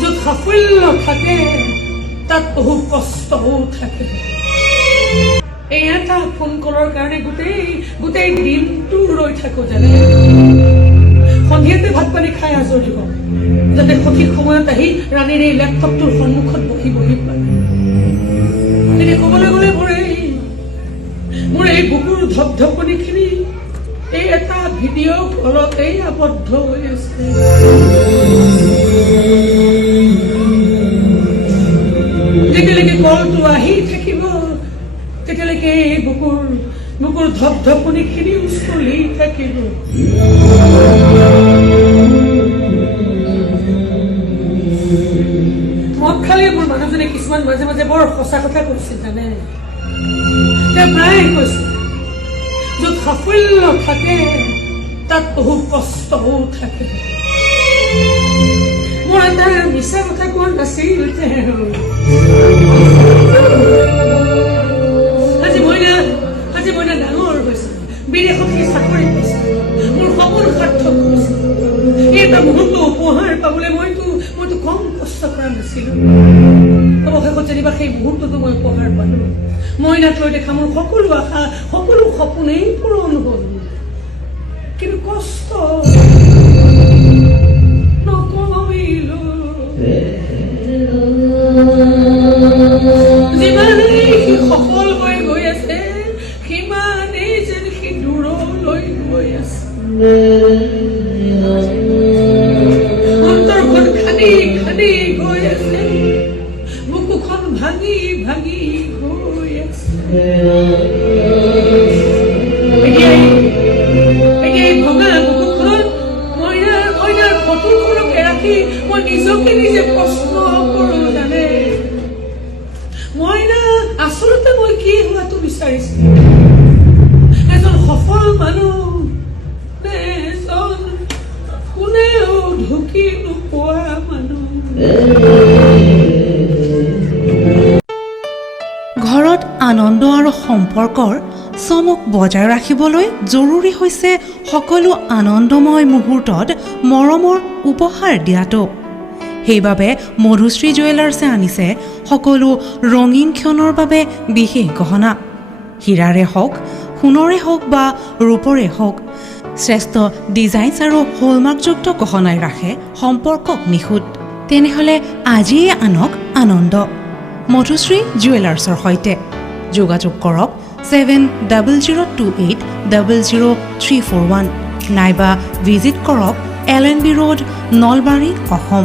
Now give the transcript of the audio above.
য'ত সাফল্য থাকে তাত বহু কষ্টও থাকে। এই এটা ফোন কলৰ কাৰণে গোটেই দিনটো ৰৈ থাকো জানে। সন্ধিয়াতে ভাত পানী খাই আজৰি হওঁ যাতে সঠিক সময়ত আহি ৰাণীৰ এই লেপটপটোৰ সন্মুখত বহি পায়। এনে ক'বলৈ গ'লে মোৰ এই বুকুৰ ধপধপনিখিনি এই এটা ভিডিঅ' কলতেই আবদ্ধ হৈ আছে। যেতিয়ালৈকে কলটো আহি থাকিব তেতিয়ালৈকে এই বুকুৰ ধপধপনিখিনিও চলি থাকিব। মোক খালি মোৰ মানুহজনে কিছুমান মাজে মাজে বৰ সঁচা কথা কৈছিল জানে। তেওঁ প্ৰায় কৈছিল য'ত সাফল্য থাকে তাত বহু কষ্টও থাকে। মোৰ এটা মিছা কথা কোৱা নাছিল। আজি মই ডাঙৰ হৈছো, বিদেশত সেই চাকৰি পাইছো, মোৰ সপোন সাৰ্থক হৈছে। এই এটা মুহূৰ্ত উপহাৰ পাবলৈ মইতো কম কষ্ট কৰা নাছিলো। অৱশেষত যেনিবা সেই মুহূৰ্তটো মই উপহাৰ পালো। মইনাক লৈ দেখা মোৰ সকলো আশা সকলো সপোনেই পূৰণ হ'ল। কিন্তু কষ্ট নকমিলো। যিমানেই সি সফল হৈ গৈ আছে সিমানেই যেন সি দূৰলৈ গৈ আছে। অন্তৰখন খান্দি গৈ আছে, বুকুখন ভাঙি গৈ আছে। এই ভঙা বুকুখনত মইনাৰ ফটোখনকে ৰাখি মই নিজকে নিজে প্ৰশ্ন কৰো জানে। মইনা আচলতে মই কি হোৱাটো বিচাৰিছিলো? এজন সফল মানুহ নে এজন কোনেও ঢুকি নোপোৱা মানুহ? ঘৰত আনন্দ আৰু সম্পৰ্কৰ চমক বজাই ৰাখিবলৈ জৰুৰী হৈছে সকলো আনন্দময় মুহূৰ্তত মৰমৰ উপহাৰ দিয়াটো। সেইবাবে মধুশ্ৰী জুৱেলাৰ্ছে আনিছে সকলো ৰঙীন ক্ষণৰ বাবে বিশেষ গহনা। হীৰাৰে হওক, সোণৰে হওক বা ৰূপৰে হওক, শ্ৰেষ্ঠ ডিজাইনছ আৰু হলমাৰ্কযুক্ত গহনাই ৰাখে সম্পৰ্কক নিখুঁত। তেনেহ'লে আজিয়ে আনক আনন্দ মধুশ্ৰী জুৱেলাৰ্ছৰ সৈতে। যোগাযোগ কৰক 7002800341 নাইবা ভিজিট কৰক LNB ৰোড, নলবাৰী, অসম।